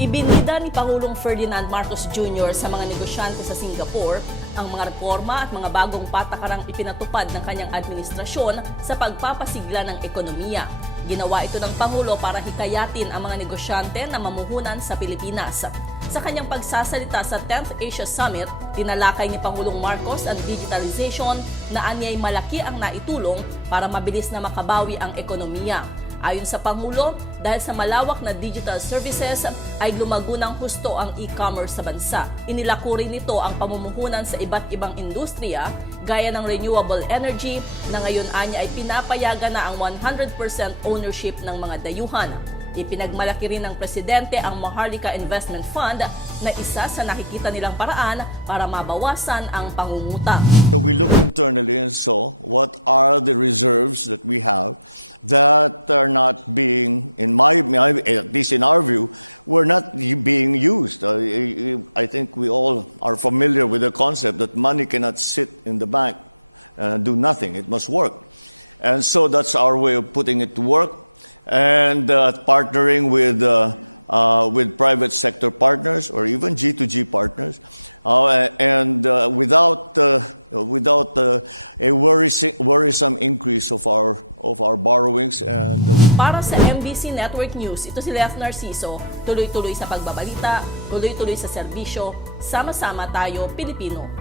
Ibinida ni Pangulong Ferdinand Marcos Jr. sa mga negosyante sa Singapore ang mga reforma at mga bagong patakarang ipinatupad ng kanyang administrasyon sa pagpapasigla ng ekonomiya. Ginawa ito ng Pangulo para hikayatin ang mga negosyante na mamuhunan sa Pilipinas. Sa kanyang pagsasalita sa 10th Asia Summit, tinalakay ni Pangulong Marcos ang digitalization na anyay malaki ang naitulong para mabilis na makabawi ang ekonomiya. Ayon sa Pangulo, dahil sa malawak na digital services ay lumago ng husto ang e-commerce sa bansa. Inilako rin nito ang pamumuhunan sa iba't ibang industriya gaya ng renewable energy na ngayon anya ay pinapayagan na ang 100% ownership ng mga dayuhan. Ipinagmalaki rin ng Presidente ang Maharlika Investment Fund na isa sa nakikita nilang paraan para mabawasan ang pangungutang. So we looked internally and saw what are the reserves that we have that are not being, in my, at least in our view, were not being used. I I think we all are familiar with the concept that money cannot sit in the bank and do nothing. It must work. And so that's our way of putting it to work and uh, partnering with, uh, uh, with private sector partners or even G2G partners. Uh, and without, without a worrisome, worrisome increase of our, of our borrowings and Para sa MBC Network News, ito si Lef Narciso, tuloy-tuloy sa pagbabalita, tuloy-tuloy sa serbisyo, sama-sama tayo Pilipino.